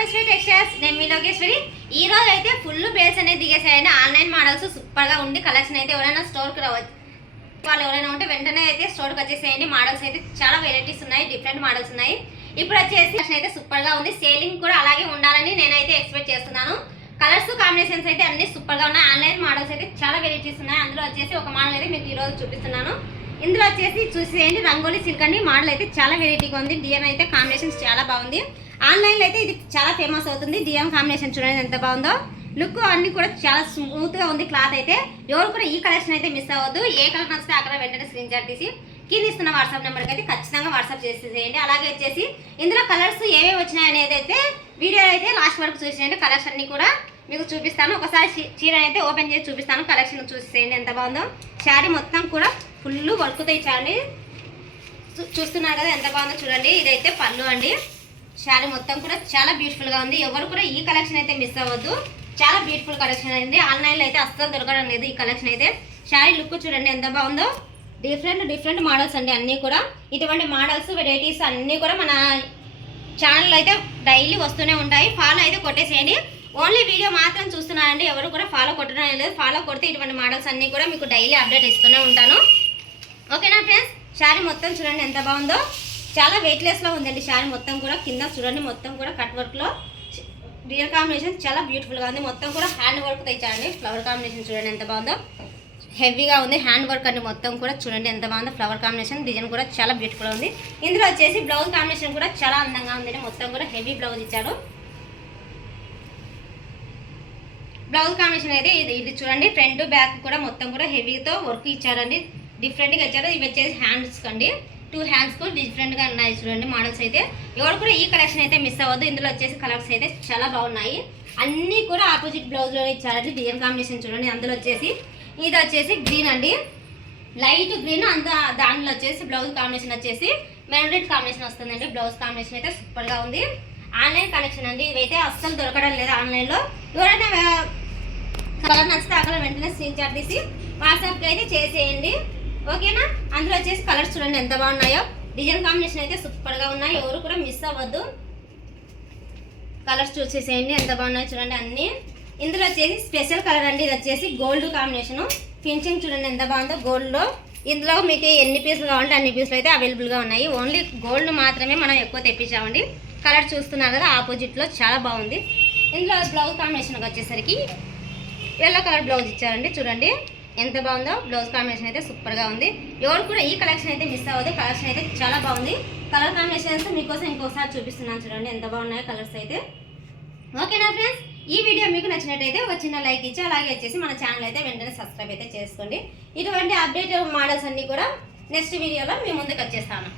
Varalakshmi textiles నేను మీ లోకేశ్వరి. ఈ రోజు అయితే ఫుల్ బేస్ అనేది దిగేసాయండి. ఆన్లైన్ మోడల్స్ సూపర్గా ఉండి కలెక్షన్ అయితే ఎవరైనా స్టోర్కి రావచ్చు వాళ్ళు ఎవరైనా ఉంటే వెంటనే అయితే స్టోర్కి వచ్చేసేయండి. మోడల్స్ అయితే చాలా వెరైటీస్ ఉన్నాయి డిఫరెంట్ మోడల్స్ ఉన్నాయి. ఇప్పుడు వచ్చేసి కలెక్షన్ అయితే సూపర్గా ఉంది. సేలింగ్ కూడా అలాగే ఉండాలని నేనైతే ఎక్స్పెక్ట్ చేస్తున్నాను. కలర్స్ కాంబినేషన్స్ అయితే అన్ని సూపర్గా ఉన్నాయి. ఆన్లైన్ మోడల్స్ అయితే చాలా వెరైటీస్ ఉన్నాయి. అందులో వచ్చేసి ఒక మోడల్ అయితే మీకు ఈ రోజు చూపిస్తున్నాను. ఇందులో వచ్చేసి చూసేయండి రంగోలీ సిల్క్ అండి. మోడల్ అయితే చాలా వెరైటీగా ఉంది. డిఎం అయితే కాంబినేషన్స్ చాలా బాగుంది. ఆన్లైన్లో అయితే ఇది చాలా ఫేమస్ అవుతుంది. డిఎం కాంబినేషన్ చూడండి ఎంత బాగుందో. లుక్ అన్ని కూడా చాలా స్మూత్గా ఉంది క్లాత్ అయితే. ఎవరు కూడా ఈ కలెక్షన్ అయితే మిస్ అవ్వద్దు. ఏ కలర్ నచ్చితే అక్కడ వెంటనే స్క్రీన్ షాట్ తీసి కింద ఇస్తున్న వాట్సాప్ నెంబర్కి అయితే ఖచ్చితంగా వాట్సాప్ చేసేసేయండి. అలాగే వచ్చేసి ఇందులో కలర్స్ ఏమేమి వచ్చినాయి అనేది అయితే వీడియో అయితే లాస్ట్ వరకు చూసేయండి. కలర్స్ అన్నీ కూడా మీకు చూపిస్తాను. ఒకసారి చీ- చీర అయితే ఓపెన్ చేసి చూపిస్తాను. కలెక్షన్ చూసేయండి ఎంత బాగుందో. శారీ మొత్తం కూడా ఫుల్ వణుకుతాయి ఇచ్చాండి చూ- చూస్తున్నారు కదా ఎంత బాగుందో చూడండి. ఇదైతే పళ్ళు అండి. శారీ మొత్తం కూడా చాలా బ్యూటిఫుల్గా ఉంది. ఎవరు కూడా ఈ కలెక్షన్ అయితే మిస్ అవ్వద్దు. చాలా బ్యూటిఫుల్ కలెక్షన్ అండి ఆన్లైన్లో అయితే అస్సలు దొరకడం లేదు ఈ కలెక్షన్ అయితే. శారీ లుక్ చూడండి ఎంత బాగుందో. డిఫరెంట్ డిఫరెంట్ మోడల్స్ అండి అన్నీ కూడా. ఇటువంటి మోడల్స్ వెరైటీస్ అన్నీ కూడా మన ఛానల్లో అయితే డైలీ వస్తూనే ఉంటాయి. ఫాలో అయితే కొట్టేసేయండి. ఓన్లీ వీడియో మాత్రం చూస్తున్నారండి ఎవరు కూడా ఫాలో కొట్టడం లేదు. ఫాలో కొడితే ఇటువంటి మోడల్స్ అన్నీ కూడా మీకు డైలీ అప్డేట్ ఇస్తూనే ఉంటాను. ఓకేనా ఫ్రెండ్స్? శారీ మొత్తం చూడండి ఎంత బాగుందో. చాలా వెయిట్లెస్లో ఉందండి శారీ మొత్తం కూడా. కింద చూడండి మొత్తం కూడా కట్ వర్క్లో రియల్ కాంబినేషన్ చాలా బ్యూటిఫుల్గా ఉంది. మొత్తం కూడా హ్యాండ్ వర్క్ తెచ్చారండి ఫ్లవర్ కాంబినేషన్ చూడండి ఎంత బాగుందో. హెవీగా ఉంది. హ్యాండ్ వర్క్ అండి మొత్తం కూడా. చూడండి ఎంత బాగుందో. ఫ్లవర్ కాంబినేషన్ డిజైన్ కూడా చాలా బ్యూటిఫుల్గా ఉంది. ఇందులో వచ్చేసి బ్లౌజ్ కాంబినేషన్ కూడా చాలా అందంగా ఉందండి. మొత్తం కూడా హెవీ బ్లౌజ్ ఇచ్చారు. బ్లౌజ్ కాంబినేషన్ అయితే ఇది ఇది చూడండి. ఫ్రంట్ బ్యాక్ కూడా మొత్తం కూడా హెవీతో వర్క్ ఇచ్చారండి. డిఫరెంట్గా ఇచ్చారు. ఇవి వచ్చేసి హ్యాండ్స్ అండి టూ హ్యాండ్స్ కూడా డిఫరెంట్గా ఉన్నాయి చూడండి మోడల్స్ అయితే. ఎవరు కూడా ఈ కలెక్షన్ అయితే మిస్ అవ్వద్దు. ఇందులో వచ్చేసి కలర్స్ అయితే చాలా బాగున్నాయి. అన్నీ కూడా ఆపోజిట్ బ్లౌజ్లో ఇచ్చారండి. డిజైన్ కాంబినేషన్ చూడండి. అందులో వచ్చేసి ఇది వచ్చేసి గ్రీన్ అండి. లైట్ గ్రీన్ అంత దానిలో వచ్చేసి బ్లౌజ్ కాంబినేషన్ వచ్చేసి మెరూన్ కాంబినేషన్ వస్తుందండి. బ్లౌజ్ కాంబినేషన్ అయితే సూపర్గా ఉంది. ఆన్లైన్ కలెక్షన్ అండి. ఇవైతే అస్సలు దొరకడం లేదు ఆన్లైన్లో. ఎవరైనా కలర్ నచ్చితే అక్కడ వెంటనే స్క్రీన్ షాట్ తీసి వాట్సాప్కి అయితే చేసేయండి. ఓకేనా? అందులో వచ్చేసి కలర్స్ చూడండి ఎంత బాగున్నాయో. డిజైన్ కాంబినేషన్ అయితే సూపర్గా ఉన్నాయి. ఎవరు కూడా మిస్ అవ్వద్దు. కలర్స్ చూసేసేయండి ఎంత బాగున్నాయో చూడండి అన్ని. ఇందులో వచ్చేసి స్పెషల్ కలర్ అండి. ఇది వచ్చేసి గోల్డ్ కాంబినేషన్. ఫినిషింగ్ చూడండి ఎంత బాగుందో గోల్డ్లో. ఇందులో మీకు ఎన్ని పీసులు కావాలంటే అన్ని పీసులు అయితే అవైలబుల్గా ఉన్నాయి. ఓన్లీ గోల్డ్ మాత్రమే మనం ఎక్కువ తెప్పించామండి. కలర్ చూస్తున్నారు కదా ఆపోజిట్లో చాలా బాగుంది. ఇందులో బ్లౌజ్ కాంబినేషన్కి వచ్చేసరికి ఎల్లో కలర్ బ్లౌజ్ ఇచ్చారండి చూడండి. ఎంత బాగుందో బ్లౌజ్ కాంబినేషన్ అయితే సూపర్గా ఉంది. ఎవరు కూడా ఈ కలెక్షన్ అయితే మిస్ అవ్వదు కలెక్షన్ అయితే చాలా బాగుంది. కలర్ కాంబినేషన్స్ మీకోసం ఇంకోసారి చూపిస్తున్నాను చూడండి ఎంత బాగున్నాయో కలర్స్ అయితే. ఓకేనా ఫ్రెండ్స్ ఈ వీడియో మీకు నచ్చినట్టయితే ఒక చిన్న లైక్ ఇచ్చి అలాగే వచ్చేసి మన ఛానల్ అయితే వెంటనే సబ్స్క్రైబ్ అయితే చేసుకోండి. ఇటువంటి అప్డేట్ మోడల్స్ అన్నీ కూడా నెక్స్ట్ వీడియోలో మీ ముందుకు వచ్చేస్తాను.